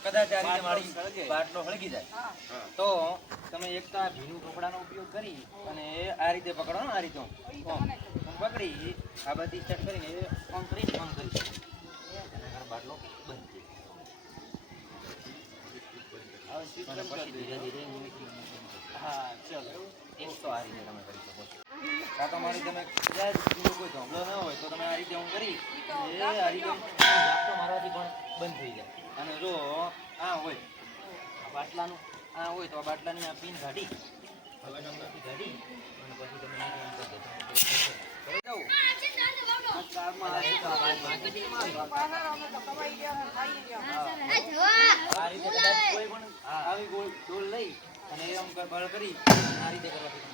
કદાચ આ રીતે મારી બાટલો હળગી જાય તો તમે એક તો આ ભીનું કપડાનો ઉપયોગ કરી અને આ રીતે પકડો આ રીતે પકડી આ બધી સેટ કરીને ઓન કરી બાટલો બંધ થઈ હા ચલો એક તો આ રીતે તમે કરી શકો છો કાં તો મારી તમે કદાચ કોઈ ધોંગલો ન હોય તો તમે આ રીતે હું કરી આ રીતે ઝાપટો મારવાથી પણ બંધ થઈ જાય અને જો આ હોય આ બાટલાનું આ હોય તો આ બાટલાની આ પિન કાઢી કાઢી અને પછી તમે આવી ગોળ લઈ અને એમ બળ કરી આ રીતે કરવાથી